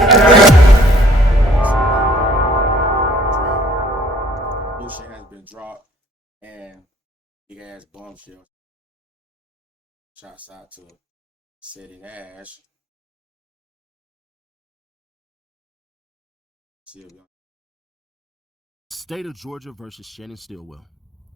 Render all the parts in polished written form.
Motion has been dropped and big ass bombshell. Shouts out to City Ash. See if y'all. State of Georgia versus Shannon Stillwell.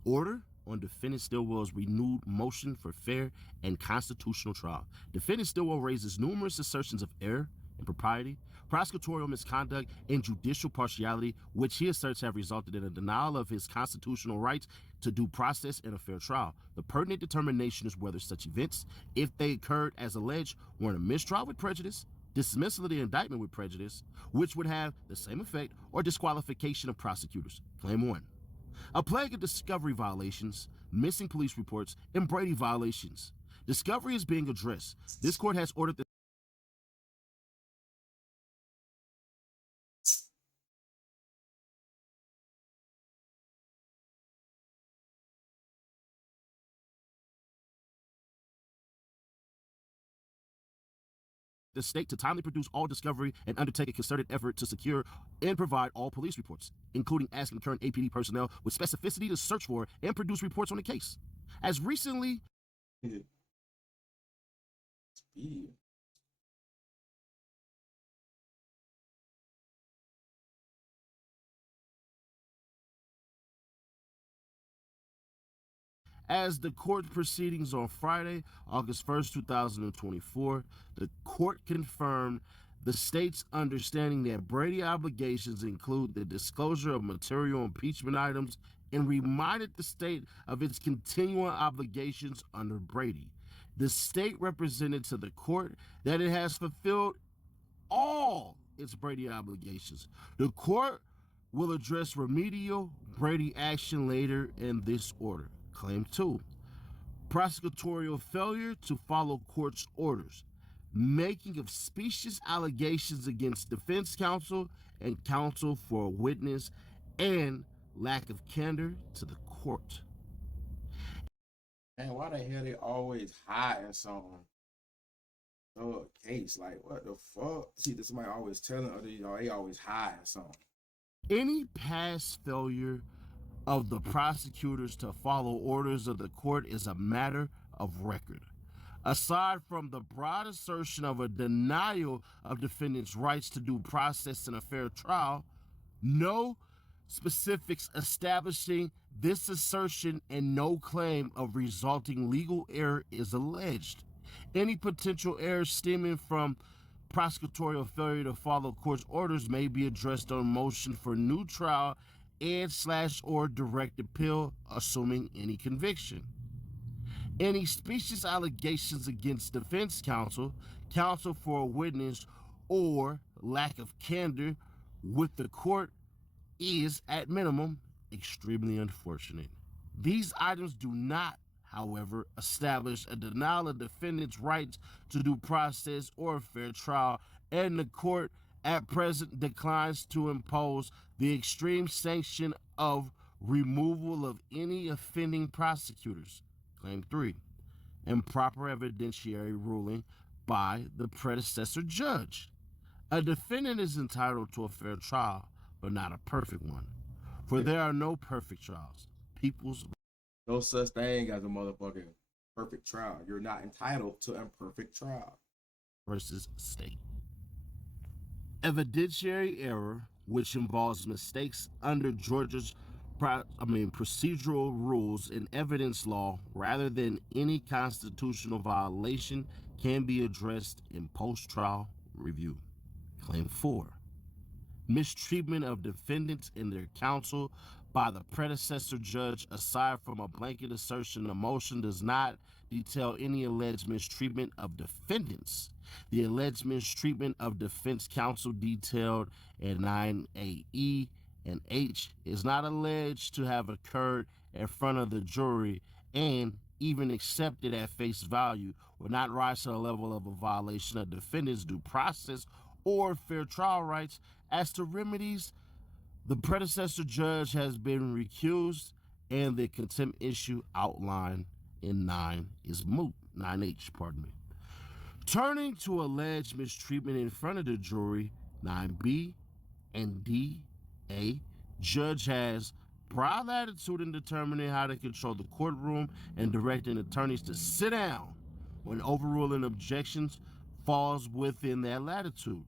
Order on defendant Stillwell's renewed motion for fair and constitutional trial. Defendant Stillwell raises numerous assertions of error, impropriety, prosecutorial misconduct, and judicial partiality, which he asserts have resulted in a denial of his constitutional rights to due process and a fair trial. The pertinent determination is whether such events, if they occurred as alleged, warrant a mistrial with prejudice, dismissal of the indictment with prejudice, which would have the same effect, or disqualification of prosecutors. Claim 1. A plague of discovery violations, missing police reports, and Brady violations. Discovery is being addressed. This court has ordered the state to timely produce all discovery and undertake a concerted effort to secure and provide all police reports, including asking current APD personnel with specificity to search for and produce reports on the case. As recently as the court proceedings on Friday, August 1st, 2024, the court confirmed the state's understanding that Brady obligations include the disclosure of material impeachment items and reminded the state of its continuing obligations under Brady. The state represented to the court that it has fulfilled all its Brady obligations. The court will address remedial Brady action later in this order. Claim 2. Prosecutorial failure to follow court's orders, making of specious allegations against defense counsel and counsel for a witness, and lack of candor to the court. Man, why the hell they always hiding something? Oh, case, like what the fuck? See, this somebody always telling other, they always hiding something. Any past failure of the prosecutors to follow orders of the court is a matter of record. Aside from the broad assertion of a denial of defendants' rights to due process in a fair trial, no specifics establishing this assertion and no claim of resulting legal error is alleged. Any potential error stemming from prosecutorial failure to follow court's orders may be addressed on motion for new trial and/or direct appeal, assuming any conviction. Any specious allegations against defense counsel, counsel for a witness, or lack of candor with the court is, at minimum, extremely unfortunate. These items do not, however, establish a denial of defendants' rights to due process or a fair trial, and the court at present declines to impose the extreme sanction of removal of any offending prosecutors. Claim 3. Improper evidentiary ruling by the predecessor judge. A defendant is entitled to a fair trial, but not a perfect one. For there are no perfect trials. No such thing as a motherfucking perfect trial. You're not entitled to a perfect trial. Versus state. Evidentiary error, which involves mistakes under Georgia's procedural rules and evidence law rather than any constitutional violation, can be addressed in post-trial review. Claim 4. Mistreatment of defendants and their counsel by the predecessor judge. Aside from a blanket assertion, the motion does not detail any alleged mistreatment of defendants. The alleged mistreatment of defense counsel detailed in 9AE and H is not alleged to have occurred in front of the jury, and even accepted at face value would not rise to the level of a violation of defendants' due process or fair trial rights. As to remedies, the predecessor judge has been recused, and the contempt issue outlined in 9 is moot. 9H, pardon me. Turning to alleged mistreatment in front of the jury, 9B and D. A. Judge has broad latitude in determining how to control the courtroom and directing attorneys to sit down when overruling objections falls within that latitude.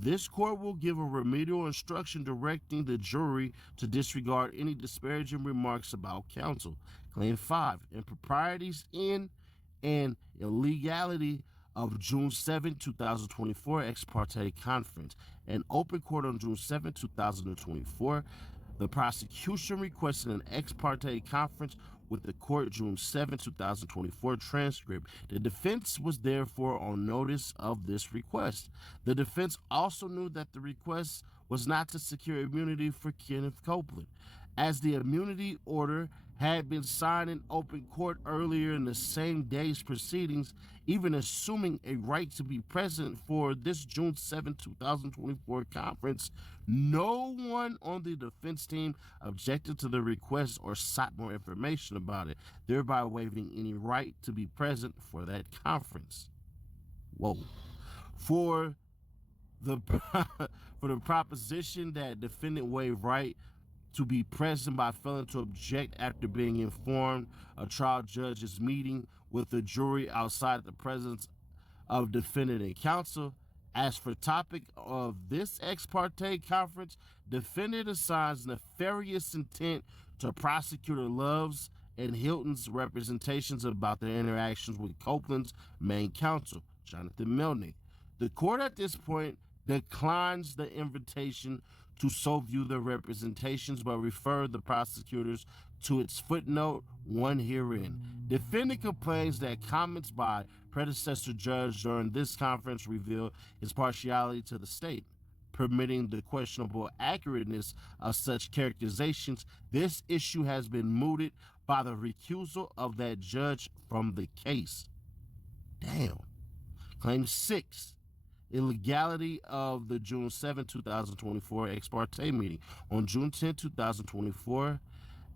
This court will give a remedial instruction directing the jury to disregard any disparaging remarks about counsel. Claim 5. Improprieties in and illegality of June 7, 2024 ex parte conference. An open court on June 7, 2024. The prosecution requested an ex parte conference with the court June 7, 2024 transcript. The defense was therefore on notice of this request. The defense also knew that the request was not to secure immunity for Kenneth Copeland, as the immunity order had been signed in open court earlier in the same day's proceedings. Even assuming a right to be present for this June 7, 2024 conference, no one on the defense team objected to the request or sought more information about it, thereby waiving any right to be present for that conference. Whoa. For the proposition that defendant waived right to be present by failing to object after being informed a trial judge is meeting with the jury outside the presence of defendant and counsel. As for topic of this ex parte conference, defendant assigns nefarious intent to prosecutor Love's and Hilton's representations about their interactions with Copeland's main counsel, Jonathan Melnick. The court at this point declines the invitation to so view the representations, but refer the prosecutors to its footnote 1 herein. Defendant complains that comments by predecessor judge during this conference reveal his partiality to the state, permitting the questionable accurateness of such characterizations. This issue has been mooted by the recusal of that judge from the case. Damn. Claim 6. Illegality of the June 7, 2024 ex parte meeting. On June 10, 2024,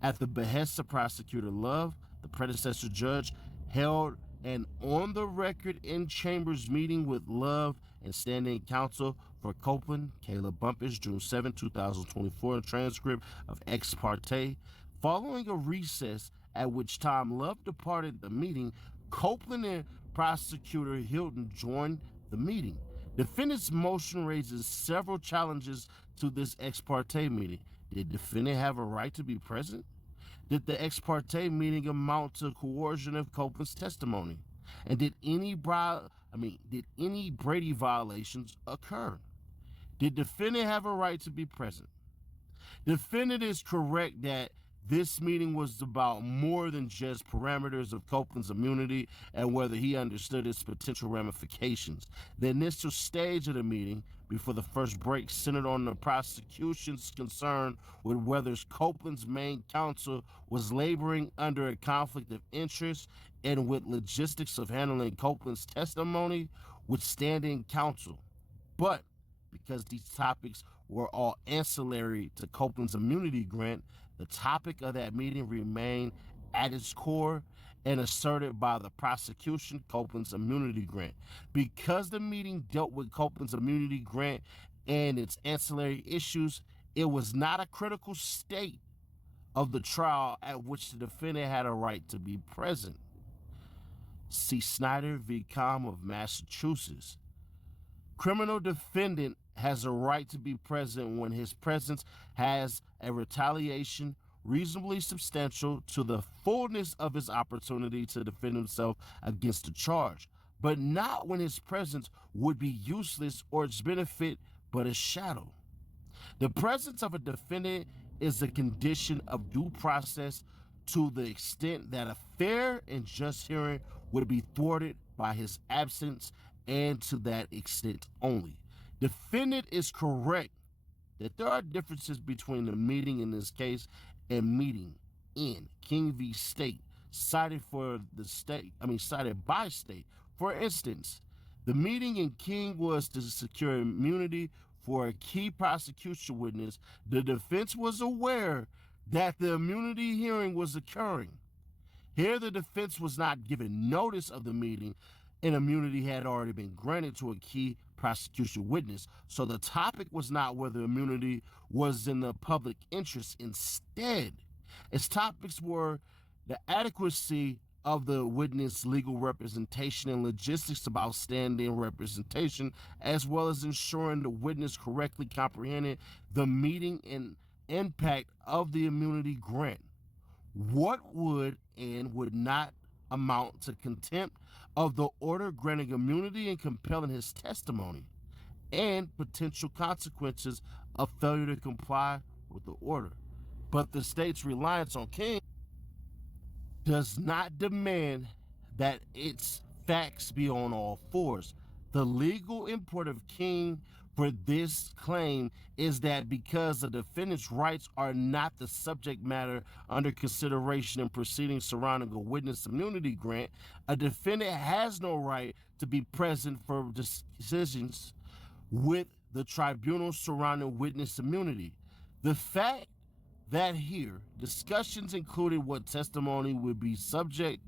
at the behest of prosecutor Love, the predecessor judge held an on-the-record in-chambers meeting with Love and standing counsel for Copeland, Caleb Bumpus, June 7, 2024, transcript of ex parte. Following a recess at which time Love departed the meeting, Copeland and prosecutor Hilton joined the meeting. Defendant's motion raises several challenges to this ex parte meeting. Did defendant have a right to be present? Did the ex parte meeting amount to coercion of Copeland's testimony? And did any Brady violations occur? Did defendant have a right to be present? Defendant is correct that this meeting was about more than just parameters of Copeland's immunity and whether he understood its potential ramifications. The initial stage of the meeting, before the first break, centered on the prosecution's concern with whether Copeland's main counsel was laboring under a conflict of interest and with logistics of handling Copeland's testimony with standing counsel. But because these topics were all ancillary to Copeland's immunity grant, the topic of that meeting remained at its core and asserted by the prosecution, Copeland's immunity grant. Because the meeting dealt with Copeland's immunity grant and its ancillary issues, it was not a critical state of the trial at which the defendant had a right to be present. See Snyder v. Com of Massachusetts. Criminal defendant has a right to be present when his presence has a retaliation reasonably substantial to the fullness of his opportunity to defend himself against the charge, but not when his presence would be useless or its benefit but a shadow. The presence of a defendant is a condition of due process to the extent that a fair and just hearing would be thwarted by his absence, and to that extent only. Defendant is correct that there are differences between the meeting in this case and meeting in King v. State, cited by state. For instance, the meeting in King was to secure immunity for a key prosecution witness. The defense was aware that the immunity hearing was occurring. Here, the defense was not given notice of the meeting, and immunity had already been granted to a key prosecution witness. So the topic was not whether immunity was in the public interest. Instead, its topics were the adequacy of the witness legal representation and logistics of outstanding representation, as well as ensuring the witness correctly comprehended the meaning and impact of the immunity grant. What would and would not amount to contempt of the order granting immunity and compelling his testimony, and potential consequences of failure to comply with the order. But the state's reliance on King does not demand that its facts be on all fours. The legal import of King for this claim is that because a defendant's rights are not the subject matter under consideration in proceedings surrounding a witness immunity grant, a defendant has no right to be present for decisions with the tribunal surrounding witness immunity. The fact that here discussions included what testimony would be subject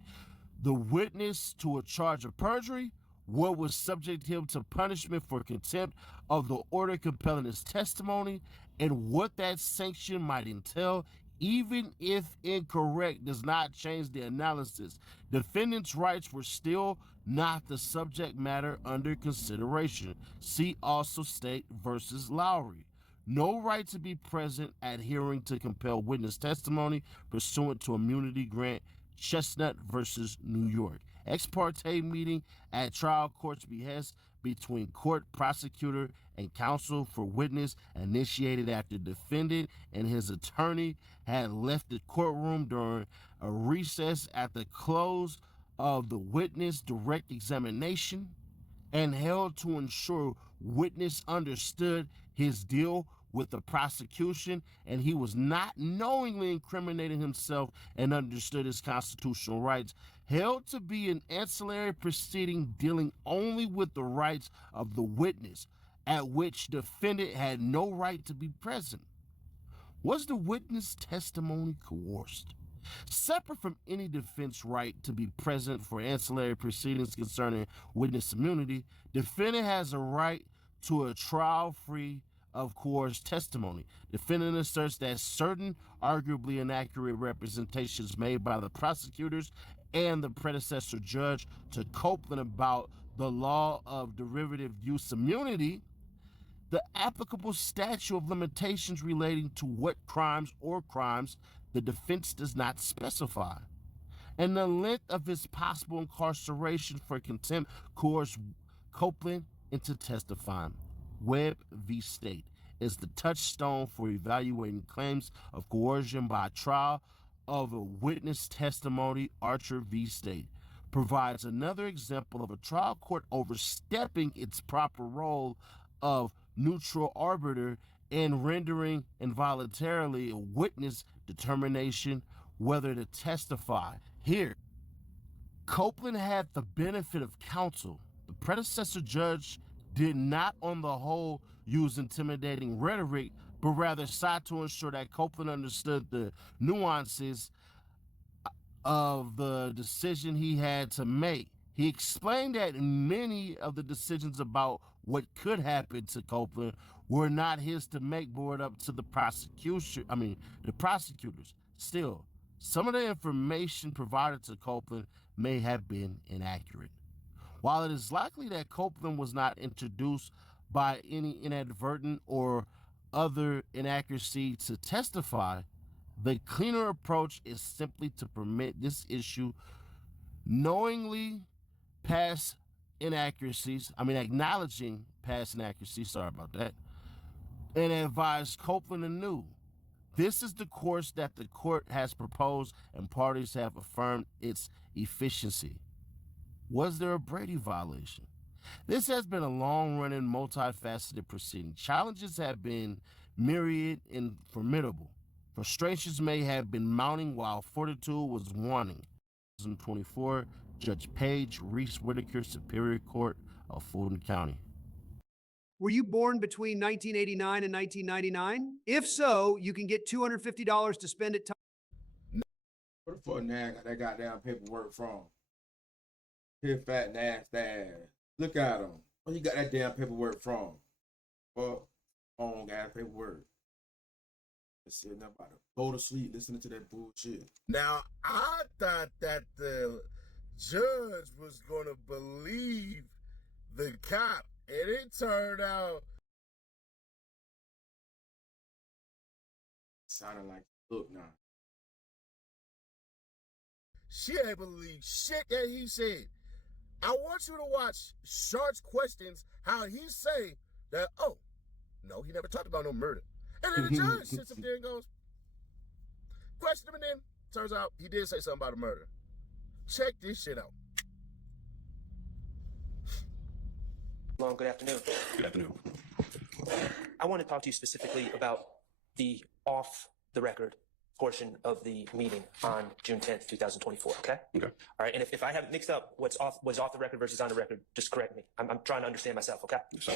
the witness to a charge of perjury, what would subject him to punishment for contempt of the order compelling his testimony, and what that sanction might entail, even if incorrect, does not change the analysis. Defendant's rights were still not the subject matter under consideration. See also State versus Lowry. No right to be present at hearing to compel witness testimony pursuant to immunity grant, Chestnut versus New York. Ex parte meeting at trial court's behest between court, prosecutor, and counsel for witness initiated after defendant and his attorney had left the courtroom during a recess at the close of the witness direct examination and held to ensure witness understood his deal with the prosecution and he was not knowingly incriminating himself and understood his constitutional rights, held to be an ancillary proceeding dealing only with the rights of the witness, at which defendant had no right to be present. Was the witness testimony coerced? Separate from any defense right to be present for ancillary proceedings concerning witness immunity, defendant has a right to a trial free of coerced testimony. Defendant asserts that certain arguably inaccurate representations made by the prosecutors and the predecessor judge to Copeland about the law of derivative use immunity, the applicable statute of limitations relating to what crimes or crimes the defense does not specify, and the length of his possible incarceration for contempt coerced Copeland into testifying. Webb v. State is the touchstone for evaluating claims of coercion by trial of a witness testimony. Archer v. State provides another example of a trial court overstepping its proper role of neutral arbiter in rendering involuntarily a witness determination whether to testify. Here, Copeland had the benefit of counsel. The predecessor judge did not, on the whole, use intimidating rhetoric, but rather sought to ensure that Copeland understood the nuances of the decision he had to make. He explained that many of the decisions about what could happen to Copeland were not his to make, but were up to the prosecutors. Still, some of the information provided to Copeland may have been inaccurate. While it is likely that Copeland was not introduced by any inadvertent or other inaccuracy to testify, the cleaner approach is simply to permit this issue acknowledging past inaccuracies, and advise Copeland anew. This is the course that the court has proposed and parties have affirmed its efficiency. Was there a Brady violation? This has been a long-running, multifaceted proceeding. Challenges have been myriad and formidable. Frustrations may have been mounting while fortitude was waning. 2024, Judge Page Reese Whitaker, Superior Court of Fulton County. Were you born between 1989 and 1999? If so, you can get $250 to spend at time. Where the fuck now got that goddamn paperwork from? His fat nasty ass. Look at him. Where you got that damn paperwork from? Fuck. On got paperwork. Sitting up about to go to sleep listening to that bullshit. Now, I thought that the judge was going to believe the cop, and it turned out Sounding like, look now. she ain't believe shit that he said. I want you to watch Shark's questions, how he say that, oh, no, he never talked about no murder. And then the judge sits up there and goes, question him, and then turns out he did say something about a murder. Check this shit out. Long, good afternoon. Good afternoon. I want to talk to you specifically about the off-the-record portion of the meeting on June 10th, 2024, okay? Okay. All right, and if I haven't mixed up what's off the record versus on the record, just correct me. I'm trying to understand myself, okay? Yes, sir.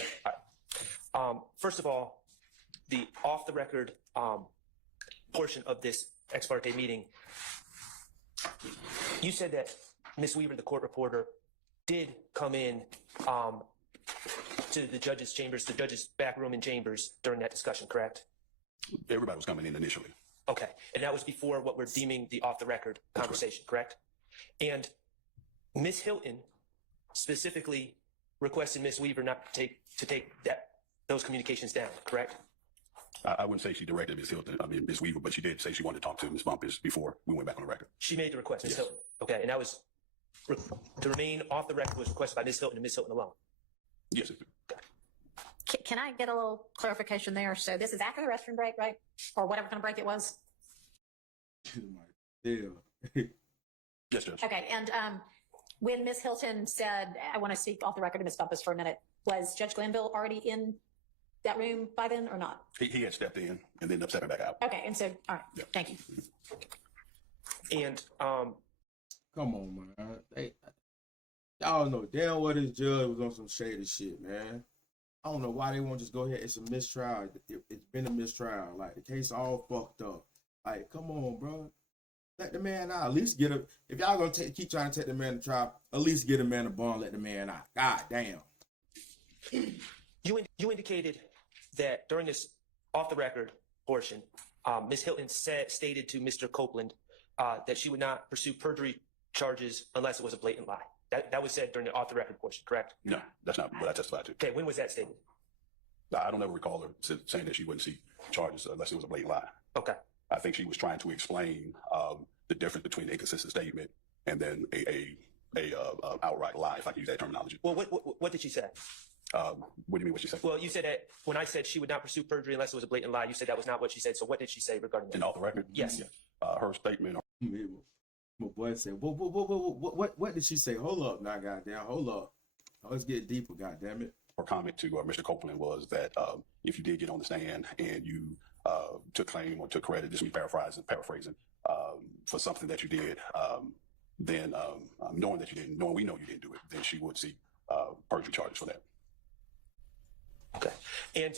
All right. First of all, the off-the-record portion of this ex parte meeting, you said that Ms. Weaver, the court reporter, did come in to the judge's chambers, the judge's back room in chambers during that discussion, correct? Everybody was coming in initially. Okay, and that was before what we're deeming the off-the-record conversation, correct? And Ms. Hilton specifically requested Ms. Weaver not to take those communications down, correct? I wouldn't say she directed Ms. Weaver, but she did say she wanted to talk to Ms. Bumpus before we went back on the record. She made the request, Ms. Yes. Hilton. Okay, and that was to remain off the record was requested by Ms. Hilton and Ms. Hilton alone. Yes. Can I get a little clarification there? So this is after the restroom break, right? Or whatever kind of break it was? Yeah. Yes, Judge. Okay, and when Ms. Hilton said, I want to speak off the record to Ms. Bumpus for a minute, was Judge Glanville already in that room by then or not? He had stepped in and then stepping back out. Okay, and so, all right, Yeah. thank you. And Come on, man. Y'all know damn well this judge was on some shady shit, man. I don't know why they won't just go ahead. It's a mistrial. It's been a mistrial. Like, the case all fucked up. Like, come on, bro. Let the man out. At least get a. If y'all gonna keep trying to take the man to trial, at least get a man a bond. Let the man out. God damn. you indicated that during this off the record portion, Ms. Hilton stated to Mr. Copeland that she would not pursue perjury charges unless it was a blatant lie. That was said during the off the record portion, correct? No, that's not what I testified to. Okay, when was that stated? I don't ever recall her saying that she wouldn't see charges unless it was a blatant lie. Okay. I think she was trying to explain the difference between an inconsistent statement and then a outright lie, if I can use that terminology. Well, what did she say? What do you mean what she said? Well, you said that when I said she would not pursue perjury unless it was a blatant lie, you said that was not what she said. So what did she say regarding that? And off the record? Yes. Her statement. My boy said, what did she say? Hold up now, goddamn. Hold up. Let's get deeper, goddamn it. Her comment to Mr. Copeland was that if you did get on the stand and you took claim or took credit, this is me paraphrasing, for something that you did, then knowing that you didn't, knowing we know you didn't do it, then she would seek perjury charges for that. Okay. And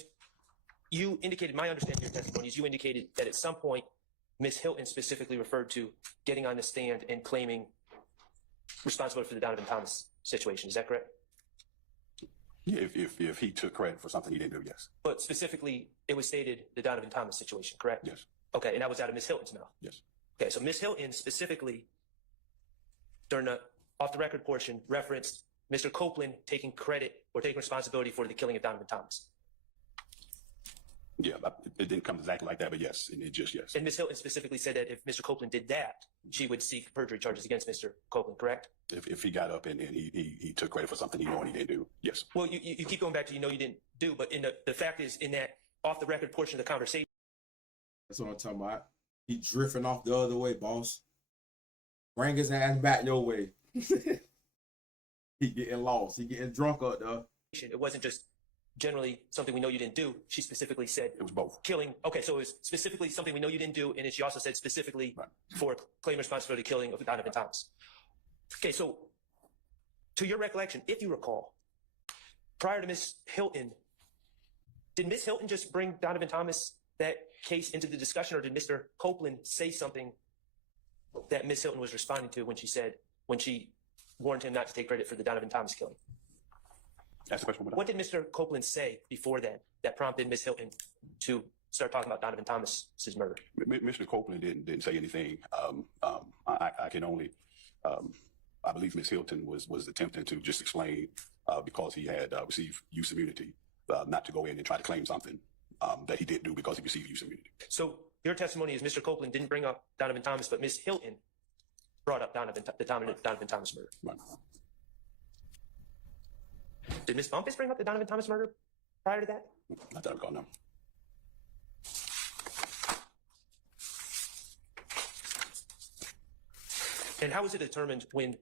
you indicated, my understanding of your testimony is you indicated that at some point, Ms. Hilton specifically referred to getting on the stand and claiming responsibility for the Donovan Thomas situation. Is that correct? Yeah, if he took credit for something he didn't do, yes. But specifically, it was stated the Donovan Thomas situation, correct? Yes. Okay, and that was out of Ms. Hilton's mouth? Yes. Okay, so Ms. Hilton specifically, during the off-the-record portion, referenced Mr. Copeland taking credit or taking responsibility for the killing of Donovan Thomas. Yeah, it didn't come exactly like that, but yes, it just yes. And Ms. Hilton specifically said that if Mr. Copeland did that, she would seek perjury charges against Mr. Copeland, correct? If he got up and he took credit for something he knew he didn't do, yes. Well, you keep going back to you didn't do, but in the fact is in that off-the-record portion of the conversation. That's what I'm talking about. He drifting off the other way, boss. Bring his ass back your way. He getting lost. He getting drunk up there. It wasn't just generally something we know you didn't do. She specifically said It was both. killing. Okay, so it was specifically something we know you didn't do, and then she also said specifically Right. for claim responsibility killing of Donovan Thomas. Okay, so to your recollection, if you recall, prior to Ms. Hilton, did Ms. Hilton just bring Donovan Thomas that case into the discussion, or did Mr. Copeland say something that Ms. Hilton was responding to when she warned him not to take credit for the Donovan Thomas killing? Ask the question one more What time. did Mr. Copeland say before then that prompted Ms. Hilton to start talking about Donovan Thomas's murder? Mr. Copeland didn't say anything. I can only, I believe Ms. Hilton was attempting to just explain because he had received use immunity, not to go in and try to claim something that he did do because he received use immunity. So your testimony is Mr. Copeland didn't bring up Donovan Thomas, but Ms. Hilton brought up the Donovan Thomas murder. Right. Did Ms. Bumpus bring up the Donovan Thomas murder prior to that? Not that I recall, no. And how was it determined when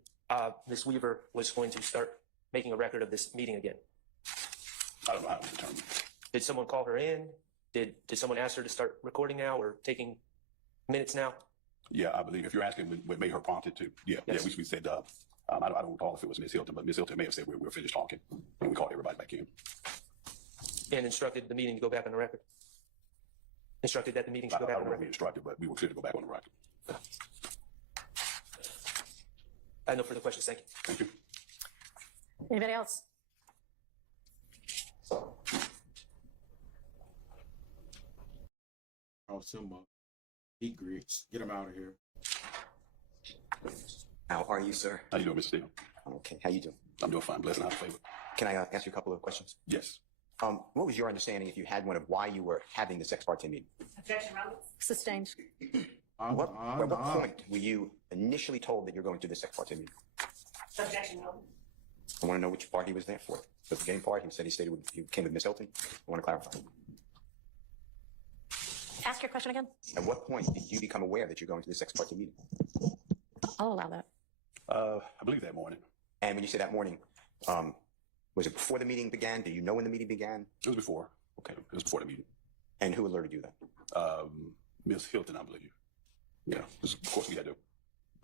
Ms. Weaver was going to start making a record of this meeting again? I don't know how it was determined. Did someone call her in? Did someone ask her to start recording now or taking minutes now? Yeah, I believe if you're asking what made her prompted to, Yes. we said, I don't recall if it was Ms. Hilton, but Ms. Hilton may have said we're finished talking, and we called everybody back in. And instructed the meeting to go back on the record? Instructed that the meeting I should go back don't on the know if we record? instructed, but we were clear to go back on the record. I have no further questions. Thank you. Thank you. Anybody else? Oh, Simba. He grits. Get him out of here. How are you, sir? How you doing, Mr. Steele? I'm okay. How you doing? I'm doing fine. Blessed and out of favor. Can I ask you a couple of questions? Yes. What was your understanding, if you had one, of why you were having this ex parte meeting? Sustained. At what point were you initially told that you're going to this ex parte meeting? I want to know which part he was there for. The beginning part, he said he came with Miss Hilton. I want to clarify. Ask your question again. At what point did you become aware that you're going to this ex parte meeting? I'll allow that. I believe that morning. And when you say that morning, was it before the meeting began? Do you know when the meeting began? It was before. Okay. It was before the meeting. And who alerted you that? Ms. Hilton, I believe. Yeah. Of course, we had to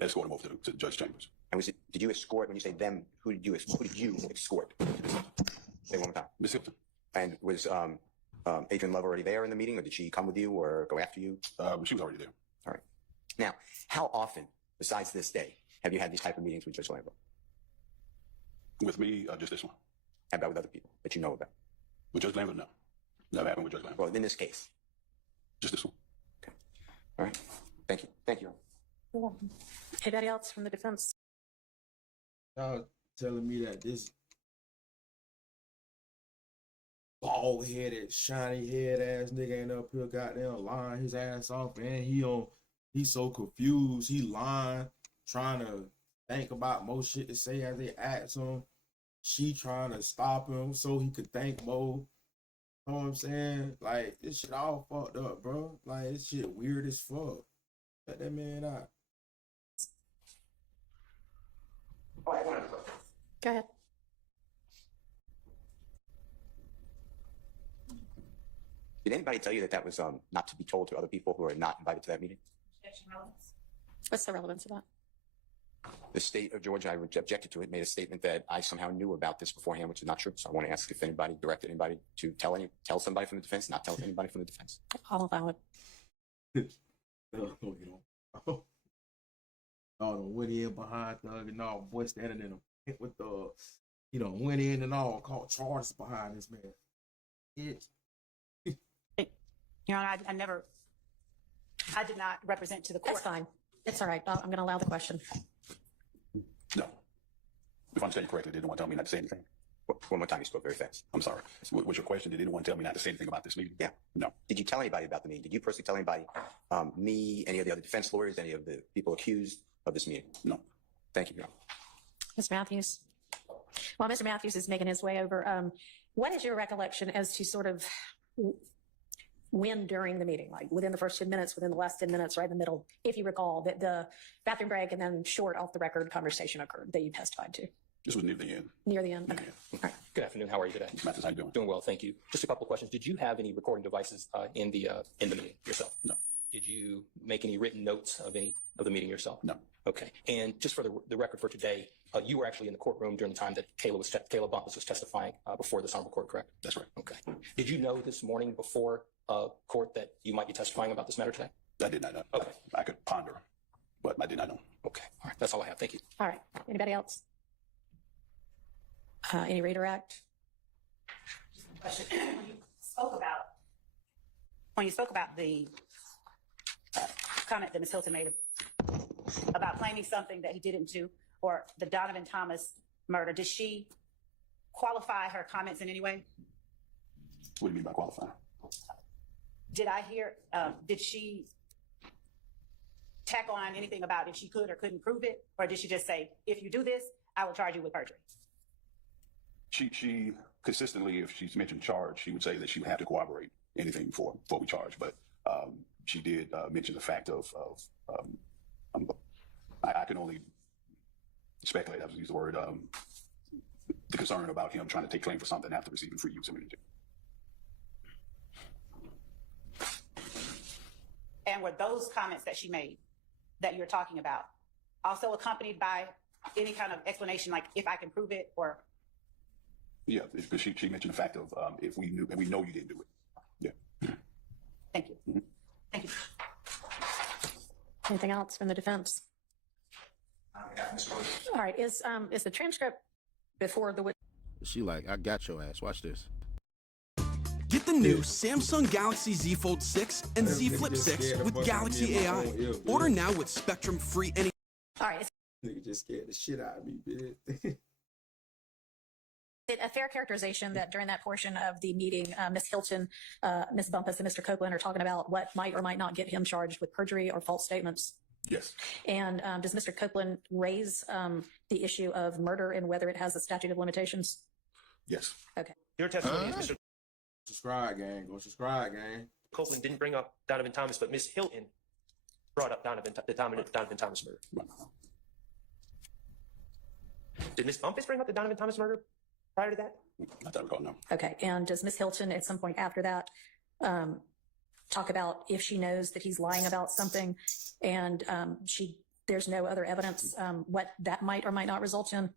escort him over to the judge chambers. And did you escort, when you say them, who did you escort? Say one more time. Ms. Hilton. And was Adrian Love already there in the meeting, or did she come with you or go after you? She was already there. All right. Now, how often, besides this day, have you had these type of meetings with Judge Lambo? With me, just this one. How about with other people that you know about? With Judge Lambert, no. Never happened with Judge Lambert. Well, in this case. Just this one. All right. Thank you. Thank you. You're welcome. Anybody else from the defense? Y'all telling me that this bald headed, shiny head ass nigga ain't up here goddamn lying his ass off, and he's so confused, he lying, trying to think about more shit to say as they ask him. She trying to stop him so he could think more. You know what I'm saying? Like, this shit all fucked up, bro. Like, this shit weird as fuck. Let that man out. Go ahead. Did anybody tell you that that was not to be told to other people who are not invited to that meeting? What's the relevance of that? The state of Georgia, I objected to it, made a statement that I somehow knew about this beforehand, which is not true. So I want to ask if anybody directed anybody to tell somebody from the defense, not tell anybody from the defense. I'll allow it. Went in behind Thug and all, boy standing in a pit with the, went in and all, caught charges behind this man. Your Honor, I did not represent to the court. That's fine. It's all right. I'm going to allow the question. No. If I understand you correctly, did anyone tell me not to say anything? One more time, you spoke very fast. I'm sorry. What's your question? Did anyone tell me not to say anything about this meeting? Yeah. No. Did you tell anybody about the meeting? Did you personally tell anybody, me, any of the other defense lawyers, any of the people accused of this meeting? No. Thank you, Your Honor. Mr. Matthews. While Mr. Matthews is making his way over, what is your recollection as to sort of when during the meeting, like within the first 10 minutes, within the last 10 minutes, right in the middle, if you recall, that the bathroom break and then short off the record conversation occurred that you testified to? This was near the end. Near the end? Okay. Yeah. All right. Good afternoon. How are you today? Mathis, how you doing? Doing well, thank you. Just a couple of questions. Did you have any recording devices in the meeting yourself? No. Did you make any written notes of any of the meeting yourself? No. Okay. And just for the record for today, you were actually in the courtroom during the time that Kayla Bumpus was testifying before this honorable court, correct? That's right. Okay. Did you know this morning before court that you might be testifying about this matter today? I did not know. Okay. I could ponder, but I did not know. Okay. All right. That's all I have. Thank you. All right. Anybody else? Any redirect? Question. When you spoke about the comment that Ms. Hilton made about claiming something that he didn't do, or the Donovan Thomas murder, did she qualify her comments in any way? What do you mean by qualifying? Did I hear, did she tack on anything about if she could or couldn't prove it? Or did she just say, if you do this, I will charge you with perjury? She consistently, if she's mentioned charge, she would say that she would have to corroborate anything before we charge. But she did mention the fact of I can only speculate, I have to use the word, the concern about him trying to take claim for something after receiving free use immunity. And were those comments that she made that you're talking about also accompanied by any kind of explanation, like if I can prove it, or? Yeah, because she mentioned the fact of if we knew, and we know you didn't do it. Yeah. Thank you. Mm-hmm. Thank you. Anything else from the defense? All right. Is the transcript before the witness? She like, I got your ass. Watch this. Get the new Samsung Galaxy Z Fold 6 and Z Flip 6 with Galaxy AI. Order now with Spectrum free any. All right. Nigga just scared the shit out of me, bitch. Is it a fair characterization that during that portion of the meeting, Ms. Hilton, Ms. Bumpus, and Mr. Copeland are talking about what might or might not get him charged with perjury or false statements? Yes. And does Mr. Copeland raise the issue of murder and whether it has a statute of limitations? Yes. Okay. Your testimony is Mr. Subscribe, gang. Go subscribe, gang. Copeland didn't bring up Donovan Thomas, but Ms. Hilton brought up the Donovan Thomas murder. Did Ms. Bumpus bring up the Donovan Thomas murder prior to that? Not that I recall, no. Okay. And does Ms. Hilton at some point after that talk about if she knows that he's lying about something and there's no other evidence, what that might or might not result in?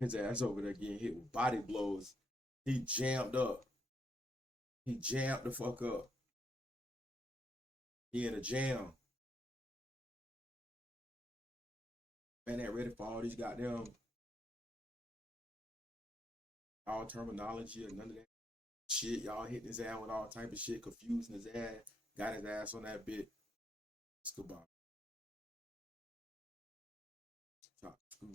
His ass over there getting hit with body blows. He jammed up. He jammed the fuck up. He in a jam. Man, ain't ready for all these goddamn all terminology or none of that shit. Y'all hitting his ass with all type of shit, confusing his ass, got his ass on that bit. It's goodbye. Talk school.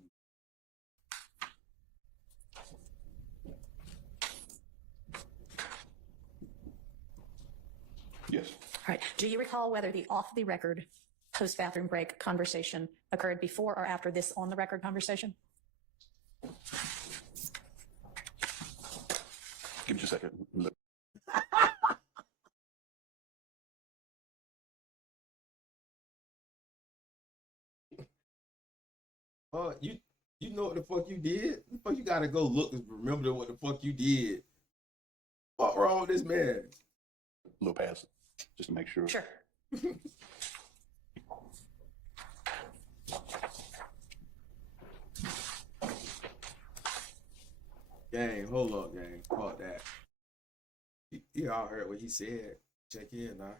Yes. All right. Do you recall whether the off-the-record post-bathroom break conversation occurred before or after this on-the-record conversation? Give me just a second. Look. You know what the fuck you did? The fuck you gotta go look and remember what the fuck you did. What wrong with this man? A little past, just to make sure. Sure. Gang, hold up, gang. Fuck that. You all heard what he said. Check in now.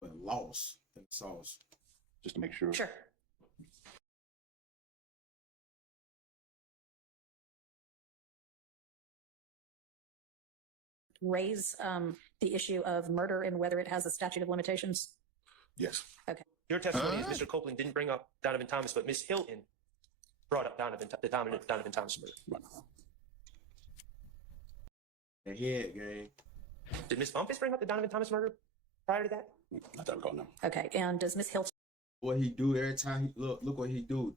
But lost in the sauce. Just to make sure. Sure. Raise the issue of murder and whether it has a statute of limitations? Yes. Okay. Your testimony is Mr. Copeland didn't bring up Donovan Thomas, but Ms. Hilton brought up the Donovan Thomas murder. Right. And head, gang. Did Ms. Bumpus bring up the Donovan Thomas murder prior to that? Not that I recall, no. Okay. And does Ms. Hilton? What he do every time he look what he do.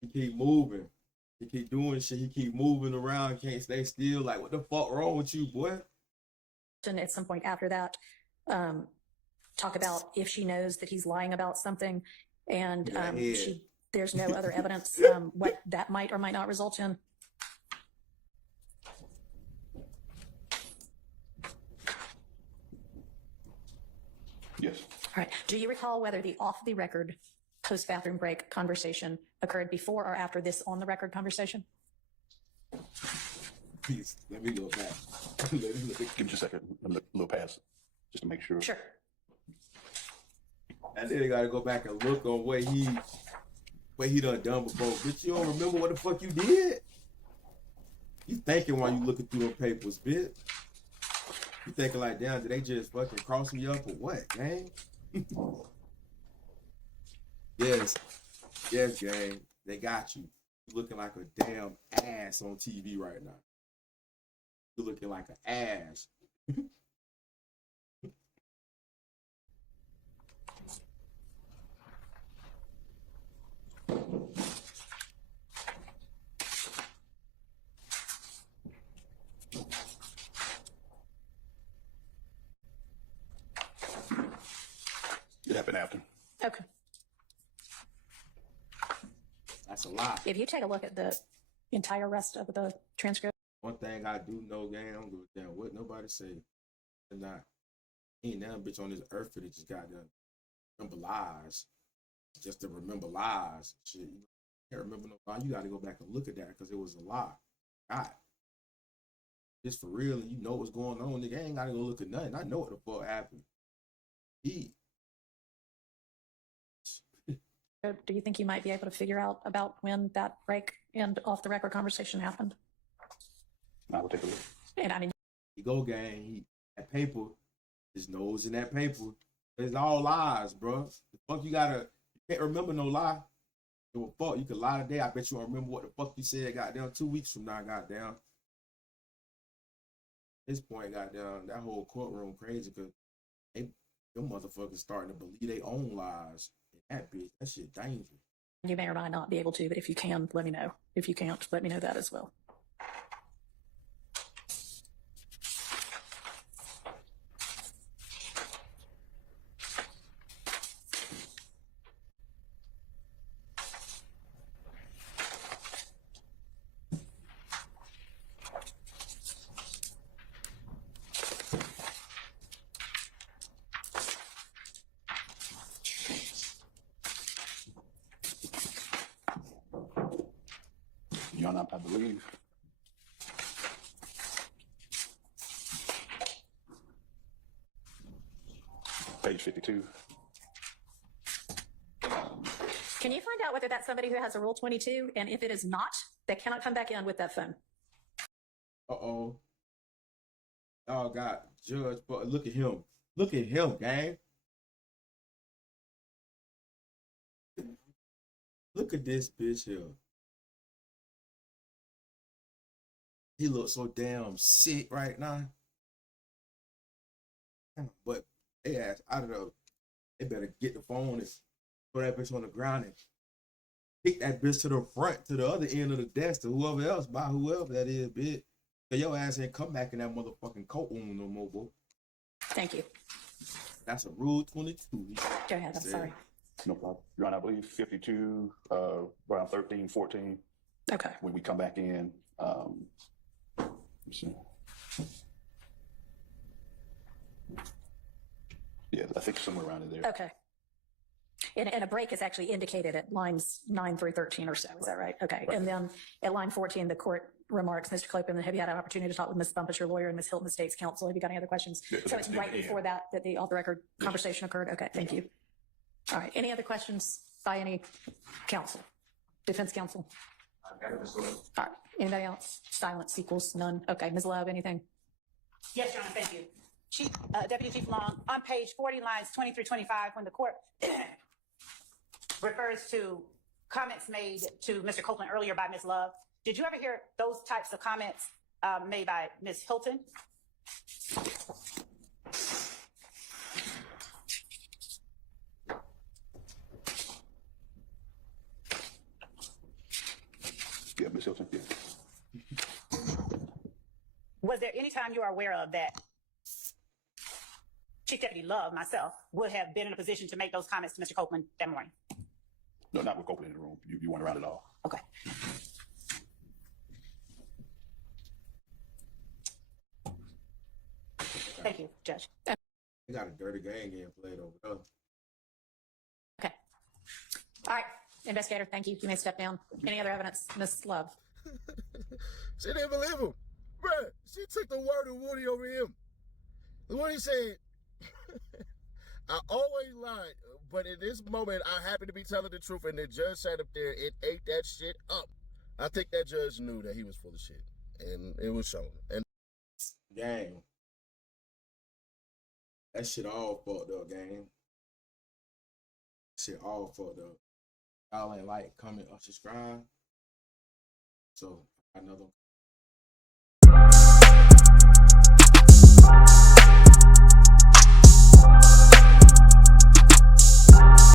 He keep moving. He keep doing shit. He keep moving around. Can't stay still. Like, what the fuck wrong with you, boy? At some point after that, talk about if she knows that he's lying about something and there's no other evidence, what that might or might not result in? Yes. All right. Do you recall whether the off-the-record post-bathroom break conversation occurred before or after this on-the-record conversation? Please, let me go back. Let me look. Give me just a second. A little past, just to make sure. Sure. And then they gotta go back and look on what he done before. Bitch, you don't remember what the fuck you did? You thinking while you looking through them papers, bitch. You thinking like, damn, did they just fucking cross me up or what, gang? Yes, gang. They got you. You looking like a damn ass on TV right now. You looking like an ass. It happened after. Okay. That's a lot. If you take a look at the entire rest of the transcript. One thing I do know, gang, I don't give a damn what nobody say. And not. Ain't that bitch on this earth that just got to remember lies. Just to remember lies. Shit, you can't remember no lie. You got to go back and look at that because it was a lie. God. Just for real, and you know what's going on, nigga. I ain't got to go look at nothing. I know what the fuck happened. Do you think you might be able to figure out about when that break and off the record conversation happened? I will take a look. And I mean, he go, gang. That paper, his nose in that paper. It's all lies, bro. The fuck you can't remember no lie. Give a fuck. You can lie today. I bet you don't remember what the fuck you said, goddamn, 2 weeks from now, goddamn. At this point, goddamn, that whole courtroom crazy because them motherfuckers starting to believe their own lies. That bitch, that shit dangerous. you may or may not be able to, but if you can, let me know. If you can't, let me know that as well. Your Honor, I believe. Page 52. Can you find out whether that's somebody who has a Rule 22? And if it is not, they cannot come back in with that phone. Uh-oh. Oh, God. Judge, but look at him. Look at him, gang. Look at this bitch here. He looks so damn sick right now. But they asked, I don't know, they better get the phone and throw that bitch on the ground and kick that bitch to the front, to the other end of the desk, to whoever else, by whoever that is, bitch. Cause your ass ain't come back in that motherfucking courtroom no more, boy. Thank you. That's a Rule 22. Go ahead, I'm sorry. No problem. Your Honor, I believe 52, around 13, 14. Okay. When we come back in, let's see. Yeah, I think somewhere around in there. Okay. And a break is actually indicated at lines 9 through 13 or so. Is that right? Okay. Right. And then at line 14, the court remarks, Mr. Clopen, have you had an opportunity to talk with Ms. Bumpus, your lawyer, and Ms. Hilton, the state's counsel? Have you got any other questions? Yeah, so it's right before that the off-the-record conversation occurred? Okay, thank you. All right. Any other questions by any counsel? Defense counsel? All right. Anybody else? Silence equals none. Okay. Ms. Love, anything? Yes, Your Honor, thank you. Chief, Deputy Chief Long, on page 40, lines 20 through 25, when the court refers to comments made to Mr. Copeland earlier by Ms. Love, did you ever hear those types of comments made by Ms. Hilton? Yeah, Ms. Hilton, yeah. Was there any time you are aware of that Chief Deputy Love, myself, would have been in a position to make those comments to Mr. Copeland that morning? No, not with Copeland in the room. You weren't around at all. Okay. Thank you, Judge. They got a dirty game getting played over there. Okay. All right. Investigator, thank you. You may step down. Any other evidence? Ms. Love. She didn't believe him. Bruh, she took the word of Woody over him. Woody said, I always lied, but in this moment, I happen to be telling the truth, and the judge sat up there and ate that shit up. I think that judge knew that he was full of shit. and it was shown. And Gang. That shit all fucked up, gang. Shit all fucked up. Y'all ain't like, comment, or subscribe. So another